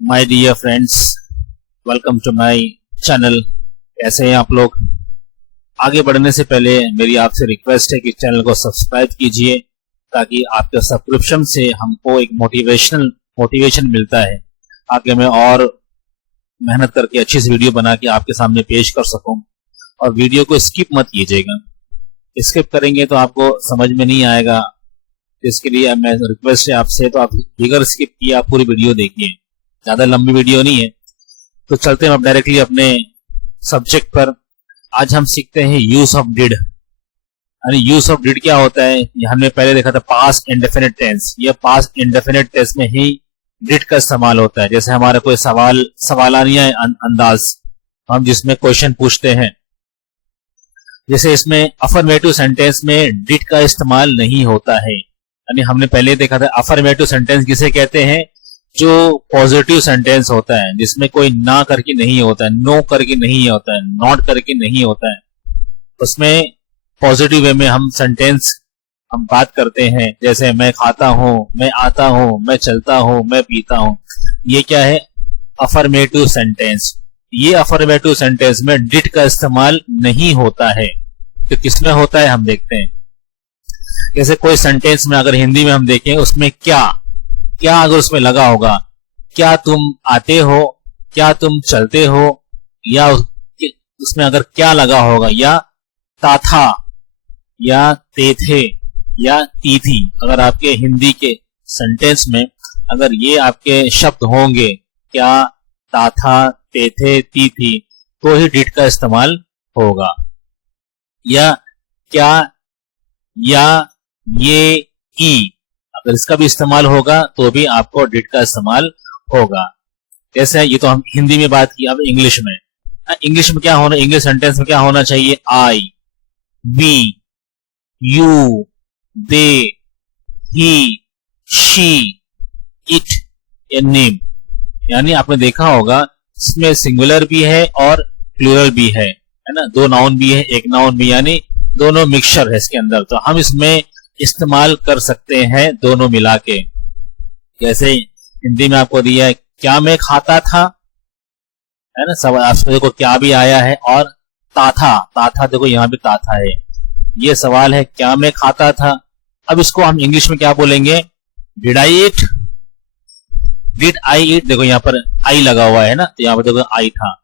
My dear friends, welcome to my channel. कैसे हैं आप लोग? आगे बढ़ने से पहले मेरी आपसे रिक्वेस्ट है कि चैनल को सब्सक्राइब कीजिए, ताकि आपके सब्सक्रिप्शन से हमको एक मोटिवेशन मिलता है, आगे मैं और मेहनत करके अच्छी सी वीडियो बना के आपके सामने पेश कर सकूं। और वीडियो को स्किप मत कीजिएगा, स्किप करेंगे तो आपको समझ में नहीं आएगा। इसके लिए मैं रिक्वेस्ट है आपसे, तो आप बिगर स्किप किए आप पूरी वीडियो देखिए, ज्यादा लंबी वीडियो नहीं है। तो चलते हैं अब डायरेक्टली अपने सब्जेक्ट पर। आज हम सीखते हैं यूज ऑफ डिड। यानी यूज ऑफ डिड क्या होता है, हमने पहले देखा था पास्ट इंडेफिनिट टेंस। यह पास्ट इंडेफिनिट टेंस में ही डिड का इस्तेमाल होता है। जैसे हमारा कोई सवालानिया अंदाज, हम जिसमें क्वेश्चन पूछते हैं, जैसे इसमें अफर्मेटिव सेंटेंस में डिड का इस्तेमाल नहीं होता है। यानी हमने पहले देखा था अफर्मेटिव सेंटेंस किसे कहते हैं, जो पॉजिटिव सेंटेंस होता है, जिसमें कोई ना करके नहीं होता है, नो करके नहीं होता है, नॉट करके नहीं होता है। उसमें पॉजिटिव वे में हम सेंटेंस हम बात करते हैं, जैसे मैं खाता हूं, मैं आता हूं, मैं चलता हूं, मैं पीता हूं। ये क्या है? Affirmative sentence. ये अफर्मेटिव सेंटेंस में डिड का इस्तेमाल नहीं होता है। तो किसमें होता है हम देखते हैं। जैसे कोई सेंटेंस में अगर हिंदी में हम देखें, उसमें क्या अगर उसमें लगा होगा, क्या तुम आते हो, क्या तुम चलते हो, या उसमें अगर क्या लगा होगा, या ताथा, या ते थे, या ती थी। अगर आपके हिंदी के सेंटेंस में अगर ये आपके शब्द होंगे, क्या, ताथा, ते थे, ती थी, तो ही डिड का इस्तेमाल होगा। या क्या, या ये, ई, अगर इसका भी इस्तेमाल होगा तो भी आपको डिड का इस्तेमाल होगा। जैसे ये तो हम हिंदी में बात की, अब इंग्लिश में। इंग्लिश में क्या होना, इंग्लिश सेंटेंस में क्या होना चाहिए? I, we, you, they, he, she, it, या नेम। यानी आपने देखा होगा इसमें सिंगुलर भी है और प्लूरल भी है ना, दो नाउन भी है, एक नाउन भी, यानी दोनों मिक्सचर है इसके अंदर। तो हम इसमें इस्तेमाल कर सकते हैं दोनों मिला के। जैसे हिंदी में आपको दिया है, क्या मैं खाता था, है ना, सब आपको देखो क्या भी आया है, और ताथा देखो यहाँ भी ताथा है। ये सवाल है, क्या मैं खाता था। अब इसको हम इंग्लिश में क्या बोलेंगे? Did I eat, did I eat. देखो यहाँ पर आई लगा हुआ है ना, तो यहाँ पे देखो आई था,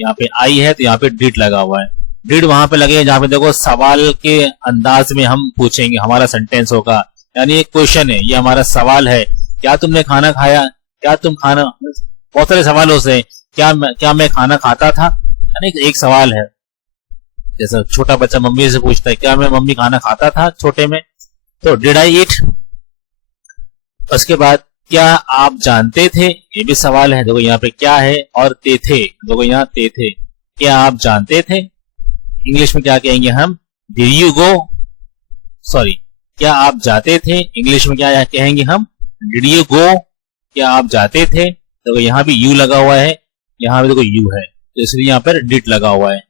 यहाँ पे आई है, तो यहाँ पे डिड लगा हुआ है। डिड वहां पे लगे जहां पे देखो सवाल के अंदाज में हम पूछेंगे, हमारा सेंटेंस होगा। यानी एक क्वेश्चन है, ये हमारा सवाल है, क्या तुमने खाना खाया, क्या तुम खाना, बहुत सारे सवालों से क्या मैं खाना खाता था, यानी एक सवाल है। जैसे छोटा बच्चा मम्मी से पूछता है, क्या मैं मम्मी खाना खाता था छोटे में, तो डिड आई ईट। उसके बाद क्या आप जानते थे, ये भी सवाल है। देखो यहाँ पे क्या है, और ते थे, देखो यहाँ ते थे, क्या आप जानते थे। इंग्लिश में क्या कहेंगे हम? डिड यू गो, सॉरी, क्या आप जाते थे। इंग्लिश में क्या कहेंगे हम? डिड यू गो, क्या आप जाते थे। देखो यहाँ भी यू लगा हुआ है, यहाँ भी देखो यू है, तो इसलिए यहाँ पर डिड लगा हुआ है।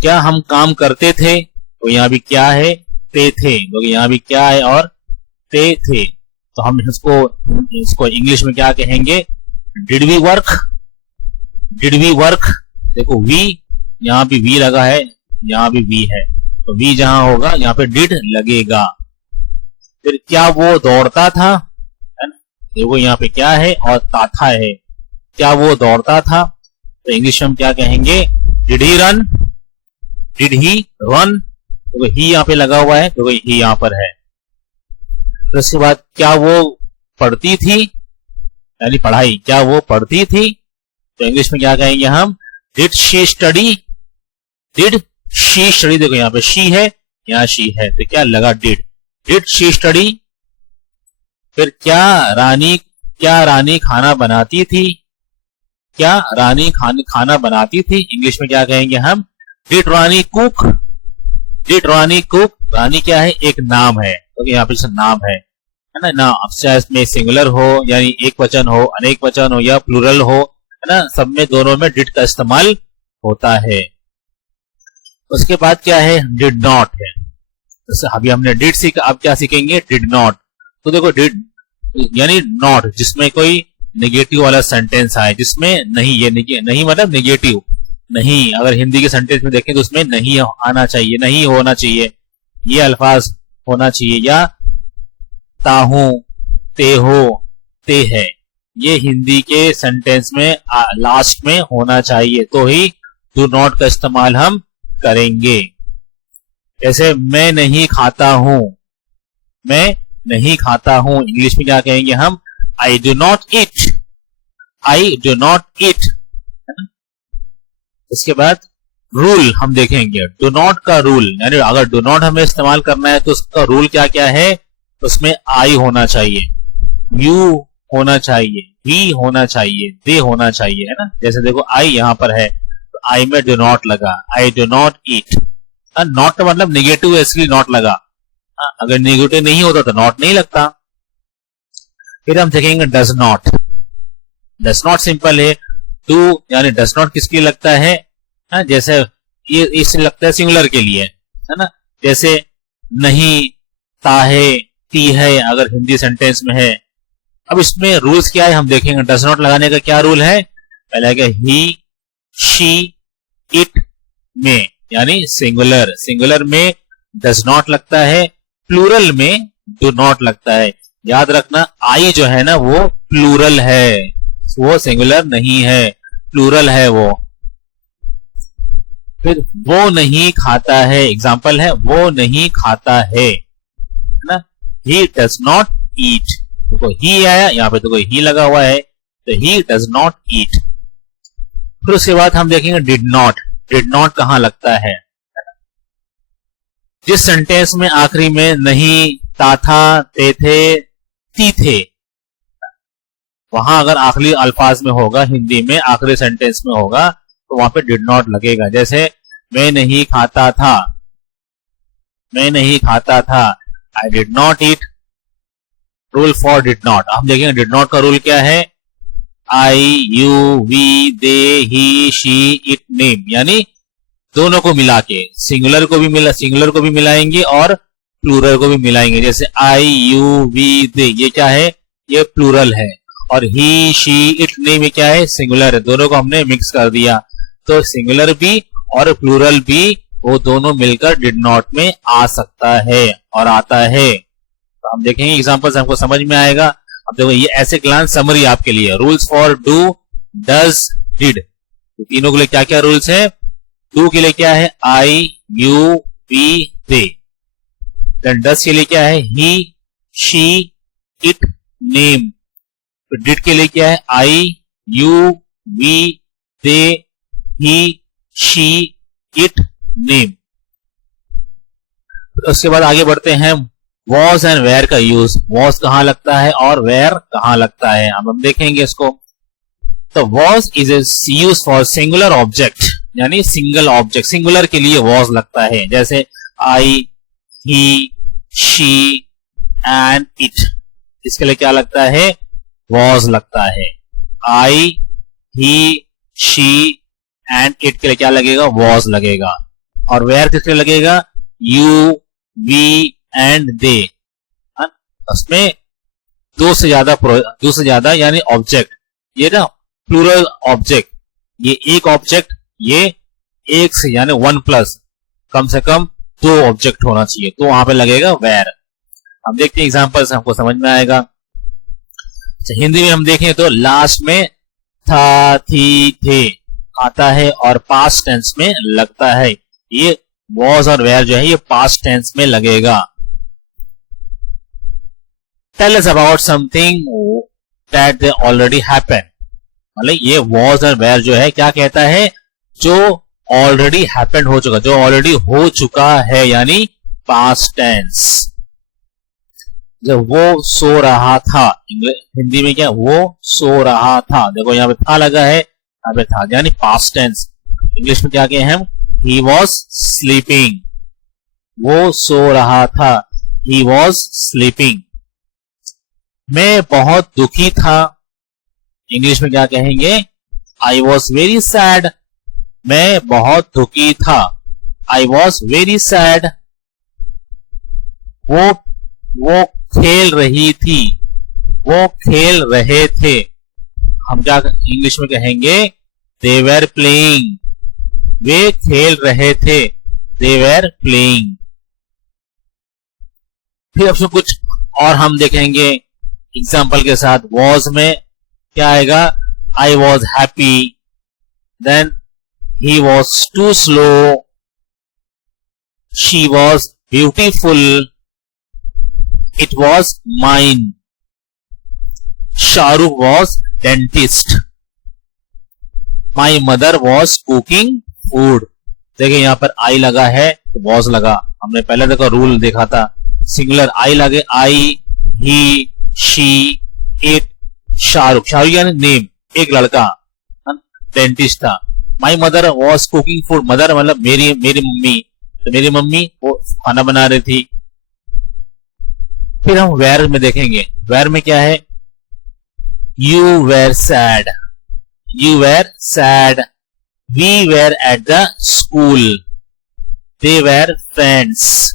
क्या हम काम करते थे, तो यहाँ भी क्या है? ते थे, तो यहाँ भी क्या है, और ते थे। तो हम इसको इंग्लिश में क्या कहेंगे? Did we work, did we work. देखो वी, यहाँ भी वी लगा है, यहाँ भी वी है, तो वी जहां होगा यहाँ पे डिड लगेगा। फिर क्या वो दौड़ता था, है ना, देखो यहाँ पे क्या है, और ताथा है, क्या वो दौड़ता था। तो इंग्लिश में हम क्या कहेंगे? Did he run, did he run. तो ही यहाँ पे लगा हुआ है, तो ही यहाँ पर है। तो उसके बाद क्या वो पढ़ती थी, यानी पढ़ाई, क्या वो पढ़ती थी। तो इंग्लिश में क्या कहेंगे हम? Did she study, did she study. देखो यहाँ पे शी है, यहाँ शी है, तो क्या लगा? Did she study. फिर क्या रानी खाना बनाती थी, क्या रानी खाना बनाती थी। इंग्लिश में क्या कहेंगे हम? Did Rani cook, did Rani cook. Rani क्या है? एक नाम है, तो यहाँ पे नाम है ना, ना चाहे इसमें सिंगुलर हो, यानी एक वचन हो, अनेक वचन हो, या प्लूरल हो, है ना, सब में दोनों में डिड का इस्तेमाल होता है। उसके बाद क्या है? डिड नॉट है। जैसे अभी हमने डिड सीखा, अब क्या सीखेंगे? Did not. तो देखो डिड यानी नॉट, जिसमें कोई नेगेटिव वाला सेंटेंस आए जिसमें नहीं, ये नहीं मतलब नेगेटिव नहीं, अगर हिंदी के सेंटेंस में देखें तो उसमें नहीं आना चाहिए, नहीं होना चाहिए, ये अल्फाज होना चाहिए, या ताहू, ते हो, ते है, ये हिंदी के सेंटेंस में लास्ट में होना चाहिए, तो ही डू नॉट का इस्तेमाल हम करेंगे। जैसे मैं नहीं खाता हूं, मैं नहीं खाता हूं, इंग्लिश में क्या कहेंगे हम? I do not eat, I do not eat. इसके बाद रूल हम देखेंगे, डू नॉट का रूल, यानी अगर डू नॉट हमें इस्तेमाल करना है तो उसका रूल क्या क्या है? उसमें आई होना चाहिए, यू होना चाहिए, ही होना चाहिए, दे होना चाहिए, है ना। जैसे देखो आई यहां पर है तो आई में डू नॉट लगा, I do not eat. Not मतलब निगेटिव है इसलिए नॉट लगा, अगर निगेटिव नहीं होता तो नॉट नहीं लगता। फिर हम देखेंगे does not. Does not simple है, डू यानी डज नॉट किसके लिए लगता है? जैसे ये इससे लगता है सिंगुलर के लिए, है ना। जैसे नहीं, ताहे, ती है अगर हिंदी सेंटेंस में है। अब इसमें रूल्स क्या है हम देखेंगे। डज नॉट लगाने का क्या रूल है? पहले है ही, शी, इट में, यानी सिंगुलर, सिंगुलर में डज नॉट लगता है, प्लूरल में डू नॉट लगता है। याद रखना आई जो है ना वो प्लूरल है, वो सिंगुलर नहीं है, प्लूरल है वो। फिर वो नहीं खाता है, एग्जाम्पल है वो नहीं खाता है ना। ही डज नॉट ईट, देखो ही आया यहां पे, देखो ही लगा हुआ है तो ही डज नॉट ईट। फिर उसके बाद हम देखेंगे डिड नॉट। डिड नॉट कहां लगता है? जिस सेंटेंस में आखिरी में नहीं, ता था, ते थे, ती थे, वहां अगर आखिरी अल्फाज में होगा, हिंदी में आखिरी सेंटेंस में होगा तो वहां पे डिड नॉट लगेगा। जैसे मैं नहीं खाता था, मैं नहीं खाता था, I did not eat. Rule for did not, हम देखेंगे डिड नॉट का रूल क्या है। I, you, we, they, he, she, it, name, यानी दोनों को मिला के, सिंगुलर को भी मिलाएंगे और प्लूरल को भी मिलाएंगे। जैसे आई, यू, वी, दे, ये क्या है? ये प्लूरल है, और ही, शी, इट, नेम ये क्या है? सिंगुलर है। दोनों को हमने मिक्स कर दिया, तो सिंगुलर भी और प्लूरल भी वो दोनों मिलकर डिड नॉट में आ सकता है और आता है। तो हम देखेंगे एग्जांपल्स, हमको समझ में आएगा। अब देखो ये ऐसे ग्लांस समरी आपके लिए, rules for do, does, did, तो तीनों के लिए क्या क्या रूल्स है? डू के लिए क्या है? I, you, we, they. Then does के लिए क्या है? He, she, it, name. तो डिड के लिए क्या है? I, you, we, they, he, she, it, name. उसके बाद आगे बढ़ते हैं, वॉज एंड वेयर का यूज। वॉज कहां लगता है और वेयर कहां लगता है, अब हम देखेंगे इसको। तो was is use for singular object, यानी सिंगल ऑब्जेक्ट, सिंगुलर के लिए वॉज लगता है। जैसे आई, ही, शी एंड इट, इसके लिए क्या लगता है? वॉज लगता है। आई, ही, शी एंड इट के लिए क्या लगेगा? वॉज लगेगा। और वेयर किसके लिए लगेगा? You, we and they. उसमें दो से ज्यादा यानी ऑब्जेक्ट, ये ना प्लूरल ऑब्जेक्ट, ये एक ऑब्जेक्ट, ये एक से यानी वन प्लस, कम से कम दो ऑब्जेक्ट होना चाहिए, तो वहां पे लगेगा वेयर। हम देखते हैं एग्जांपल्स, हमको समझ में आएगा। हिंदी में हम देखें तो लास्ट में था, थी, थे आता है और पास्ट टेंस में लगता है। ये वॉज और वेयर जो है ये पास्ट टेंस में लगेगा। Tell us about something that they already happen, मतलब ये वॉज और वेयर जो है क्या कहता है? जो ऑलरेडी हैपन हो चुका, जो ऑलरेडी हो चुका है, यानी पास्ट टेंस। जब वो सो रहा था, हिंदी में क्या? वो सो रहा था, देखो यहाँ पे था लगा है, यहाँ पे था, यानी पास्ट टेंस। इंग्लिश में क्या कहें हम? ही वॉज स्लीपिंग, वो सो रहा था, ही वॉज स्लीपिंग। मैं बहुत दुखी था, इंग्लिश में क्या कहेंगे? आई वॉज वेरी सैड, मैं बहुत दुखी था, आई वॉज वेरी सैड। वो खेल रही थी, वो खेल रहे थे, हम क्या इंग्लिश में कहेंगे, दे वर प्लेइंग, वे खेल रहे थे, दे वर प्लेइंग। फिर अब कुछ और हम देखेंगे एग्जाम्पल के साथ। वॉज में क्या आएगा, I was happy, then he was too slow, she was beautiful, it was mine, Shahrukh was dentist, my mother was cooking food. देखिए यहां पर आई लगा है तो वॉज लगा, हमने पहले देखो रूल देखा था, सिंगुलर आई लगे, आई, ही, शी, इट, शाहरुख, शाहरुख यानी नेम, एक लड़का डेंटिस्ट था। माई mother was cooking food, mother मतलब मेरी मम्मी, तो मेरी मम्मी वो खाना बना रही थी। फिर हम वेयर में देखेंगे, वेयर में क्या है, you were sad, you were sad, we were at the school, they were friends,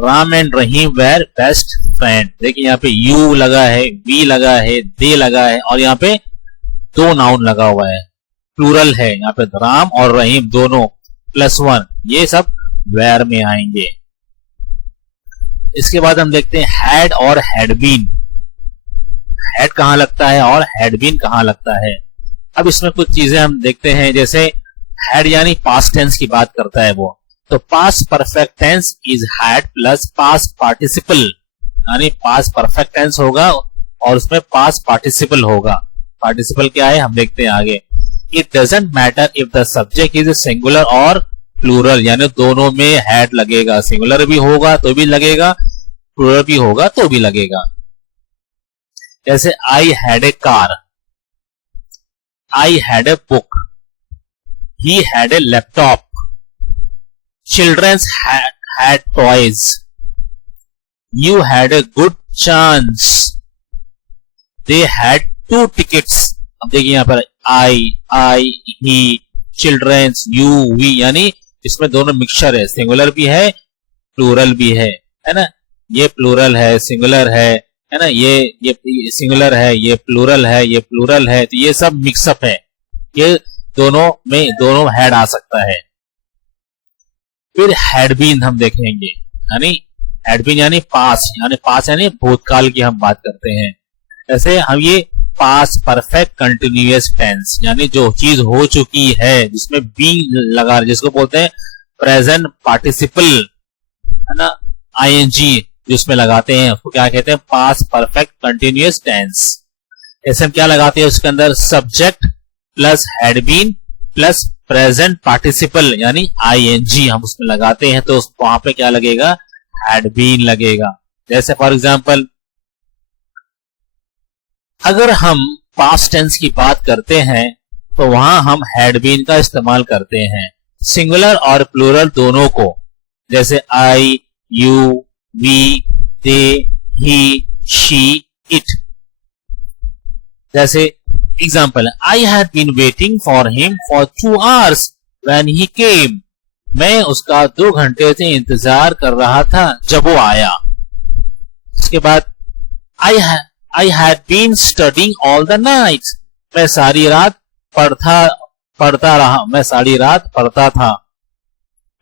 Ram and Rahim were best friend. देखिए यहाँ पे यू लगा है, वी लगा है, दे लगा है, और यहाँ पे दो नाउन लगा हुआ है, प्लूरल है यहाँ पे, राम और रहीम दोनों +1, ये सब वेयर में आएंगे। इसके बाद हम देखते हैं हैड और हैड बीन। हैड कहां लगता है और हैड बीन कहां लगता है। अब इसमें कुछ चीजें हम देखते हैं, जैसे हैड यानी पास्ट टेंस की बात करता है वो, तो past perfect tense is had plus past participle, यानी पास्ट परफेक्ट टेंस होगा और उसमें पास्ट पार्टिसिपल होगा। पार्टिसिपल क्या है हम देखते हैं आगे। It doesn't matter if the subject is singular और प्लूरल, यानी दोनों में हैड लगेगा, सिंगुलर भी होगा तो भी लगेगा, प्लूरल भी होगा तो भी लगेगा। जैसे I had a car, I had a book, he had a laptop, childrens had toys, you had a good chance, they had 2 tickets। अब देखिए यहां पर आई, ही, चिल्ड्रंस, यू, वी, यानी इसमें दोनों मिक्सचर है, सिंगुलर भी है प्लूरल भी है ना, ये प्लूरल है, सिंगुलर है ना, ये सिंगुलर है, ये प्लूरल है, ये प्लूरल है, तो ये सब मिक्सअप है, ये दोनों में दोनों हैड आ सकता है। फिर हैड बीन हम देखेंगे, यानी हैड बीन यानी पास, यानी भूतकाल की हम बात करते हैं। ऐसे हम ये पास्ट परफेक्ट कंटिन्यूअस टेंस, यानी जो चीज हो चुकी है जिसमें बीन लगा, जिसको बोलते हैं प्रेजेंट पार्टिसिपल, है ना, आईएनजी जिसमें लगाते हैं उसको क्या कहते हैं, पास्ट परफेक्ट कंटिन्यूअस टेंस। ऐसे हम क्या लगाते हैं उसके अंदर, subject plus had been plus present participle यानी आईएनजी हम उसमें लगाते हैं, तो वहां पे क्या लगेगा, हैड बीन लगेगा। जैसे फॉर एग्जांपल अगर हम पास्ट टेंस की बात करते हैं तो वहां हम हैड बीन का इस्तेमाल करते हैं, सिंगुलर और प्लूरल दोनों को, जैसे I, you, we, they, he, she, it. जैसे example, I had been waiting for him for 2 hours when he came, मैं उसका 2 घंटे से इंतजार कर रहा था जब वो आया। इसके बाद I had been studying all the night, मैं सारी रात पढ़ता रहा, मैं सारी रात पढ़ता था,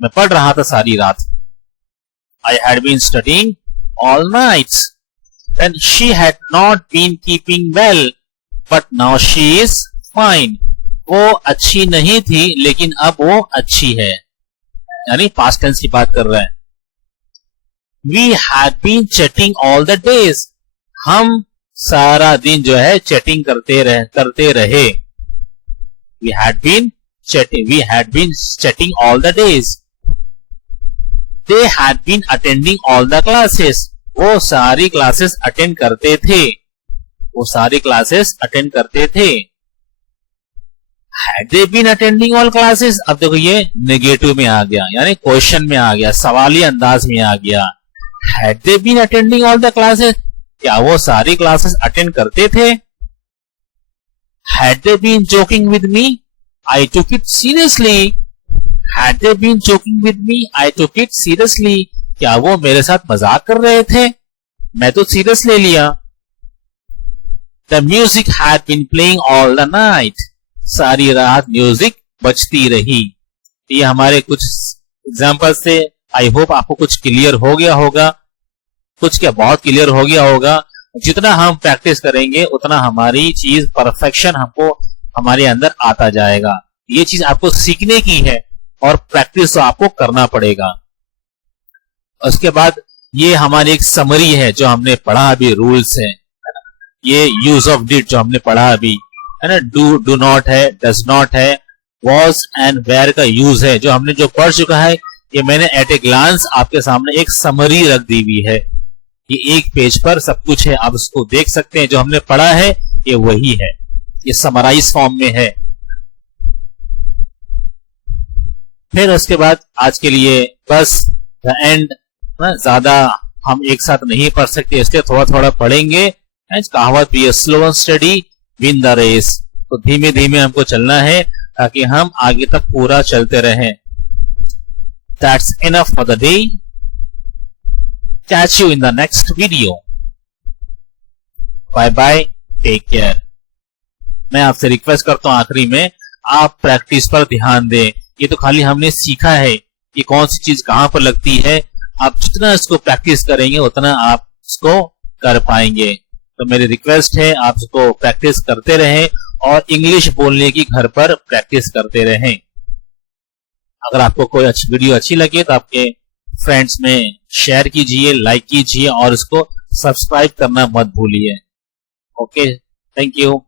मैं पढ़ रहा था सारी रात। I had been studying all nights. Then she had not been keeping well but now she is fine, वो अच्छी नहीं थी लेकिन अब वो अच्छी है, यानी पास्ट टेंस की बात कर रहे हैं। We had been chatting all the days, हम सारा दिन जो है चैटिंग करते रहे। We had been chatting all the days. They had been attending all the classes, वो सारी क्लासेस अटेंड करते थे, वो सारी क्लासेस अटेंड करते थे। Had they been attending all classes, अब देखो ये नेगेटिव में आ गया, यानी क्वेश्चन में आ गया, सवाली अंदाज में आ गया। Had they been attending all the classes, क्या वो सारी क्लासेस अटेंड करते थे। Had they been joking with me, I took it seriously, had they been joking with me, I took it seriously, क्या वो मेरे साथ मजाक कर रहे थे, मैं तो सीरियस ले लिया। The music had been playing all the night, सारी रात म्यूजिक बजती रही। ये हमारे कुछ एग्जाम्पल से। आई होप आपको कुछ क्लियर हो गया होगा, कुछ क्या बहुत क्लियर हो गया होगा। जितना हम प्रैक्टिस करेंगे उतना हमारी चीज परफेक्शन हमको हमारे अंदर आता जाएगा। ये चीज आपको सीखने की है और प्रैक्टिस तो आपको करना पड़ेगा। उसके बाद ये हमारी एक समरी है जो हमने पढ़ा अभी, रूल्स है। ये यूज ऑफ डिड जो हमने पढ़ा अभी है ना, डू नॉट है, डज नॉट है, वॉज एंड वेयर का यूज है जो हमने जो पढ़ चुका है। ये मैंने एट ए ग्लांस आपके सामने एक समरी रख दी हुई है। ये एक पेज पर सब कुछ है, आप उसको देख सकते हैं। जो हमने पढ़ा है ये वही है, ये समराइज फॉर्म में है। फिर उसके बाद आज के लिए बस द एंड। ज्यादा हम एक साथ नहीं पढ़ सकते, इसलिए थोड़ा थोड़ा पढ़ेंगे। कहावत भी slow and study win the race, तो धीमे धीमे हमको चलना है ताकि हम आगे तक पूरा चलते रहें। That's enough for the day. Catch you in the next video. Bye bye, take care. मैं आपसे रिक्वेस्ट करता हूं आखिरी में, आप प्रैक्टिस पर ध्यान दें। ये तो खाली हमने सीखा है कि कौन सी चीज कहां पर लगती है। आप जितना इसको प्रैक्टिस करेंगे उतना आप इसको कर पाएंगे। तो मेरी रिक्वेस्ट है आप इसको प्रैक्टिस करते रहें और इंग्लिश बोलने की घर पर प्रैक्टिस करते रहें। अगर आपको कोई वीडियो अच्छी लगे तो आपके फ्रेंड्स में शेयर कीजिए, लाइक कीजिए और इसको सब्सक्राइब करना मत भूलिए। Okay, thank you.